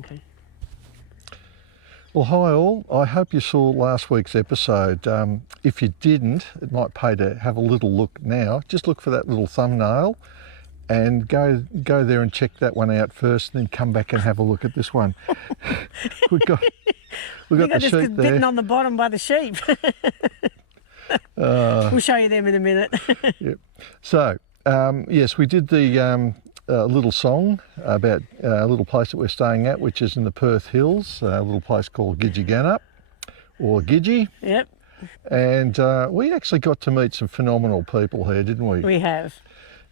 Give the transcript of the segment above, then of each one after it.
Okay. Well, hi all. I hope you saw last week's episode. If you didn't, it might pay to have a little look now. Just look for that little thumbnail and go there and check that one out first, and then come back and have a look at this one. we've got the sheep there. Bitten on the bottom by the sheep. We'll show you them in a minute. Yep. So, yes, we did the little song about a little place that we're staying at, which is in the Perth Hills, a little place called Gidgegannup, or Gidgee. Yep. And we actually got to meet some phenomenal people here, didn't we? We have.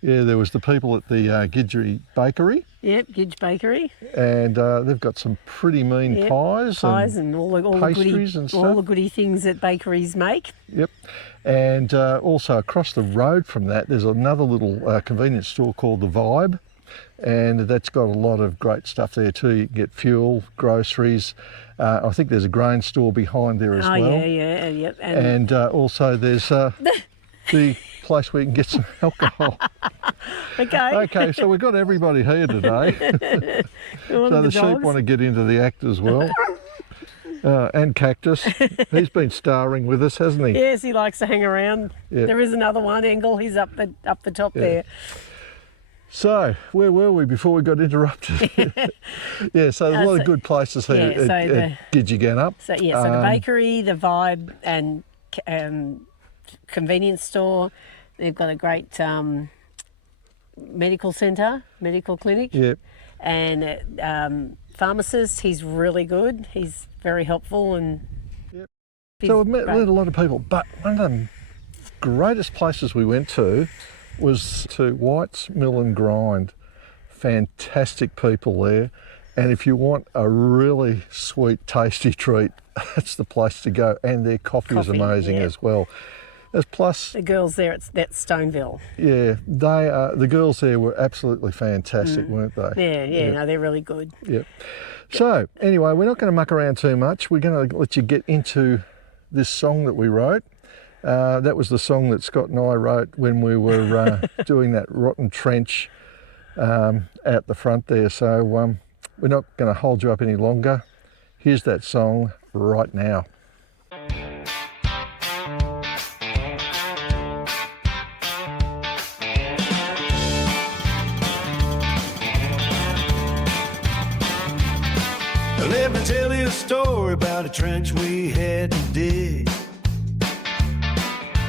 Yeah, there was the people at the Gidgegannup Bakery. Yep, Gidge Bakery. And they've got some pretty mean pies and all the goody things that bakeries make. Yep. And also across the road from that, there's another little convenience store called The Vibe, and that's got a lot of great stuff there too. You can get fuel, groceries. I think there's a grain store behind there as well. Oh, yeah, yep. And also there's the place where you can get some alcohol. Okay, so we've got everybody here today. So the sheep want to get into the act as well. And Cactus, he's been starring with us, hasn't he? Yes, he likes to hang around. Yep. There is another one, Engel. He's up the top there. So where were we before we got interrupted? Yeah, so there's a lot of good places here at Gidgegannup. So the bakery, the Vibe, and convenience store. They've got a great medical centre, medical clinic. Yep. And pharmacist, he's really good. He's very helpful and. Yep. So we've met a lot of people, but one of the greatest places we went to was to White's Mill and Grind. Fantastic people there, and if you want a really sweet, tasty treat, that's the place to go. And their coffee is amazing as well. Plus the girls there, that's Stoneville. Yeah, the girls there were absolutely fantastic, weren't they? Yeah, no, they're really good. Yep. So anyway, we're not going to muck around too much. We're going to let you get into this song that we wrote. That was the song that Scott and I wrote when we were doing that rotten trench out the front there. So we're not going to hold you up any longer. Here's that song right now. Let me tell you a story about a trench we had to dig.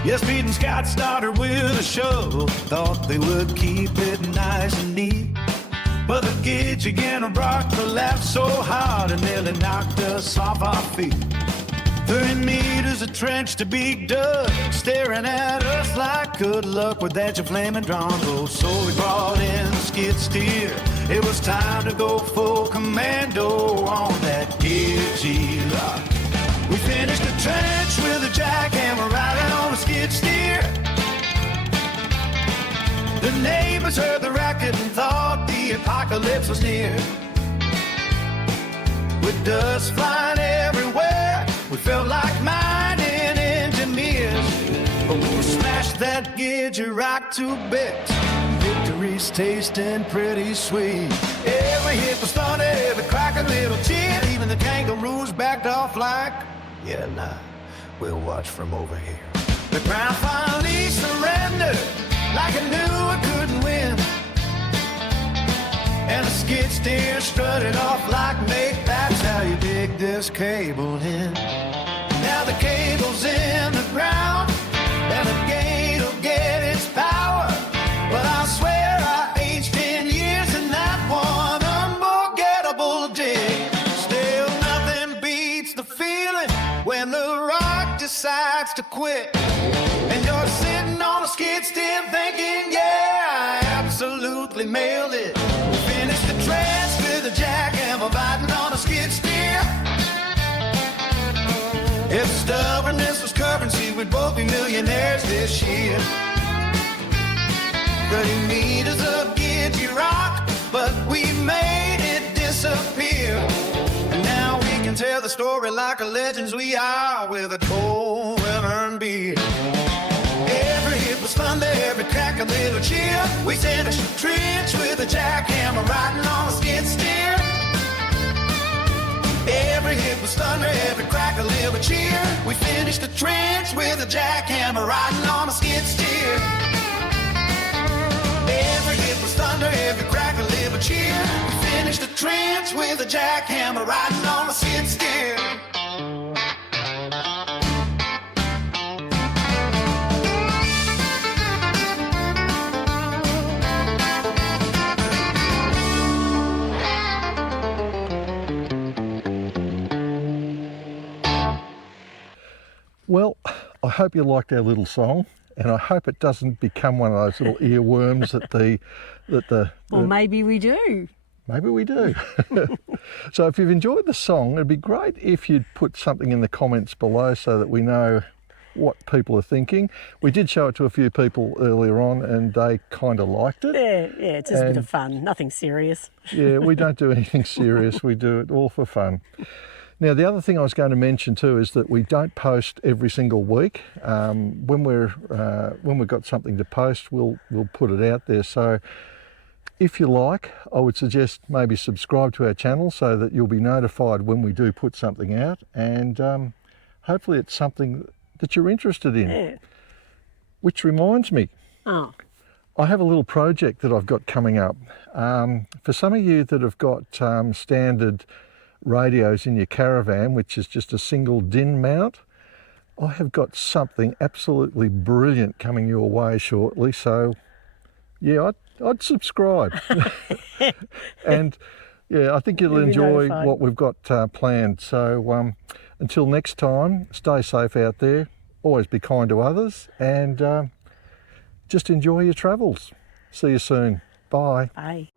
Yes, Pete and Scott started with a shovel, thought they would keep it nice and neat. But the Gidgegannup rock collapsed so hard it nearly knocked us off our feet. 30 meters of trench to be dug, staring at us like good luck without your flaming drawn bow. So we brought in the skid steer. It was time to go full commando on that Gidgee rock. We finished the trench with a jackhammer riding on a skid steer. The neighbors heard the racket and thought the apocalypse was near. With dust flying everywhere, we felt like mining engineers. But we smashed that Gidgee rock to bits. Victory's tasting pretty sweet. Every hit was thunder, every crack a little cheer. Even the kangaroos backed off like, yeah, nah, we'll watch from over here. The ground finally surrendered like it knew it couldn't win. And the skid steer strutted off like, mate, that's how you dig this cable in. Now the cable's in the ground, and the gate will get its power. But I swear I aged 10 years in that one unforgettable dig. Still nothing beats the feeling when the rock decides to quit. And you're sitting on a skid steer thinking, yeah, I absolutely nailed it. Finished the trench with a jackhammer biting on a skid steer. If stubbornness was currency, we'd both be millionaires this year. 30 meters of Gidgee rock, but we made it disappear. And now we can tell the story like the legends we are, with a cold, well-earned beer. Every hit was thunder, every crack a little cheer. We finished the trench with a jackhammer riding on a skid steer. live a cheer. We finished the trench with a jackhammer riding on a skid steer. Every hit was thunder, every crack a live a cheer. We finished the trench with a jackhammer riding on a skid steer. Well, I hope you liked our little song, and I hope it doesn't become one of those little earworms Or maybe we do. Maybe we do. So if you've enjoyed the song, it'd be great if you'd put something in the comments below so that we know what people are thinking. We did show it to a few people earlier on and they kind of liked it. Yeah, it's just a bit of fun, nothing serious. Yeah, we don't do anything serious. We do it all for fun. Now, the other thing I was going to mention too is that we don't post every single week. When we've got something to post, we'll put it out there. So if you like, I would suggest maybe subscribe to our channel so that you'll be notified when we do put something out, and hopefully it's something that you're interested in. Yeah. Which reminds me, Oh, I have a little project that I've got coming up. For some of you that have got standard radios in your caravan, which is just a single DIN mount, I have got something absolutely brilliant coming your way shortly. So yeah, I'd subscribe. And yeah, I think you'll enjoy what we've got planned. So until next time, stay safe out there, always be kind to others, and just enjoy your travels. See you soon. Bye. bye.